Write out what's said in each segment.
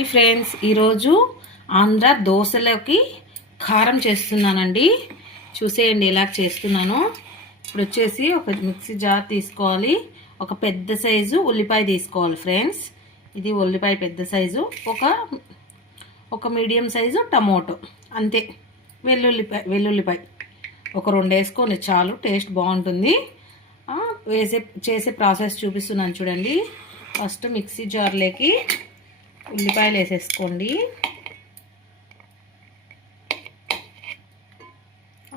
Hi friends, ఈరోజు ఆంధ్ర దోశలోకి కారం చేస్తున్నానండి. చూసేయండి ఎలా చేస్తున్నాను. ఇప్పుడు వచ్చేసి ఒక మిక్సీ జార్ తీసుకోవాలి. ఒక పెద్ద సైజు ఉల్లిపాయ తీసుకోవాలి ఫ్రెండ్స్. ఇది ఉల్లిపాయ పెద్ద సైజు. ఒక మీడియం సైజు టమోటో, అంతే. వెల్లుల్లిపాయ ఒక 2 వేసుకొని చాలు, టేస్ట్ బాగుంటుంది. చేసే ప్రాసెస్ చూపిస్తున్నాను చూడండి. ఫస్ట్ మిక్సీ జార్లోకి ఉల్లిపాయలు వేసేసుకోండి.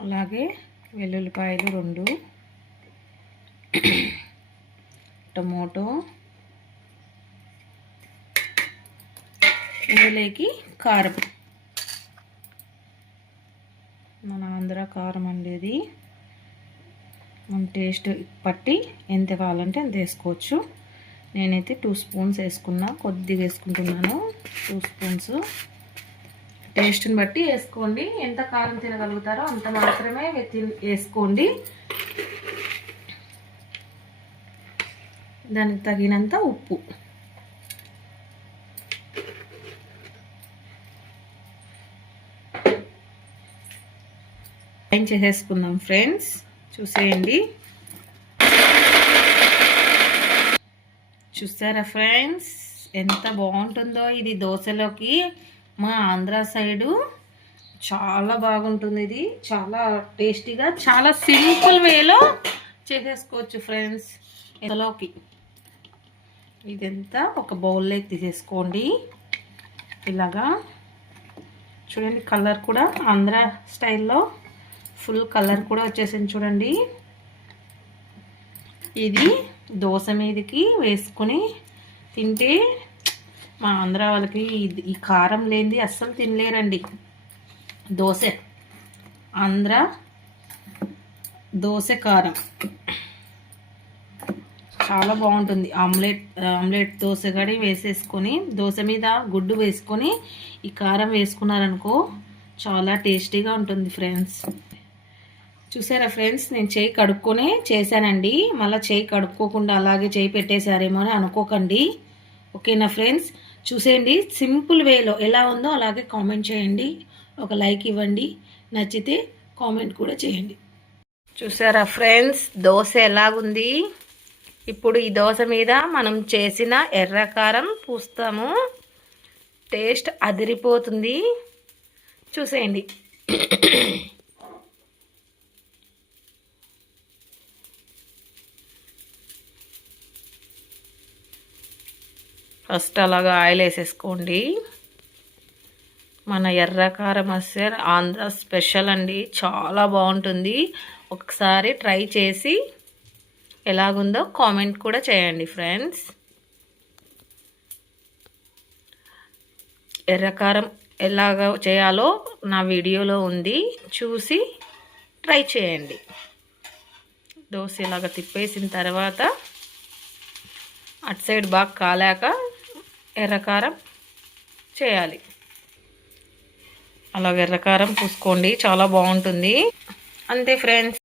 అలాగే వెల్లుల్లిపాయలు 2, టమోటో, ఇందులోకి కారం, మన ఆంధ్ర కారం అండేది. మన టేస్ట్ పట్టి ఎంత కావాలంటే అంత వేసుకోవచ్చు. నేనైతే 2 స్పూన్స్ వేసుకున్నా, కొద్దిగా వేసుకుంటున్నాను. 2 స్పూన్స్ టేస్ట్ని బట్టి వేసుకోండి. ఎంత కారం తినగలుగుతారో అంత మాత్రమే వేసుకోండి. దానికి తగినంత ఉప్పు. ఏం చేసేసుకుందాం ఫ్రెండ్స్, చూసేయండి. చూసారా ఫ్రెండ్స్ ఎంత బాగుంటుందో ఇది దోశలోకి. మా ఆంధ్ర సైడు చాలా బాగుంటుంది. ఇది చాలా టేస్టీగా, చాలా సింపుల్ వేలో చేసేసుకోవచ్చు ఫ్రెండ్స్. ఇందులోకి ఇదంతా ఒక బౌల్లోకి తీసేసుకోండి. ఇలాగా చూడండి, కలర్ కూడా ఆంధ్ర స్టైల్లో ఫుల్ కలర్ కూడా వచ్చేసింది చూడండి. ఇది దోశ మీదకి వేసుకొని తింటే మా ఆంధ్ర వాళ్ళకి ఈ కారం లేనిది అస్సలు తినలేరండి. దోశ, ఆంధ్ర దోశ కారం చాలా బాగుంటుంది. ఆమ్లెట్ దోశ గడి వేసేసుకొని, దోశ మీద గుడ్డు వేసుకొని ఈ కారం వేసుకున్నారనుకో చాలా టేస్టీగా ఉంటుంది ఫ్రెండ్స్. చూసారా ఫ్రెండ్స్, నేను చేయి కడుక్కొనే చేశానండి. మళ్ళీ చేయి కడుక్కోకుండా అలాగే చేయి పెట్టేశారేమో అని అనుకోకండి. ఓకేనా ఫ్రెండ్స్, చూసేయండి. సింపుల్ వేలో ఎలా ఉందో అలాగే కామెంట్ చేయండి. ఒక లైక్ ఇవ్వండి. నచ్చితే కామెంట్ కూడా చేయండి. చూసారా ఫ్రెండ్స్ దోశ ఎలాగుంది. ఇప్పుడు ఈ దోశ మీద మనం చేసిన ఎర్రకారం పూస్తాము. టేస్ట్ అదిరిపోతుంది. చూసేయండి. ఫస్ట్ అలాగా ఆయిల్ వేసేసుకోండి. మన ఎర్రకారం వస్తే ఆంధ్ర స్పెషల్ అండి, చాలా బాగుంటుంది. ఒకసారి ట్రై చేసి ఎలాగుందో కామెంట్ కూడా చేయండి ఫ్రెండ్స్. ఎర్రకారం ఎలాగ చేయాలో నా వీడియోలో ఉంది, చూసి ట్రై చేయండి. దోశ ఇలాగ తిప్పేసిన తర్వాత అటు సైడ్ బాగా కాలాక ఎర్రకారం చేయాలి. అలాగ ఎర్రకారం పూసుకోండి, చాలా బాగుంటుంది. అంతే ఫ్రెండ్స్.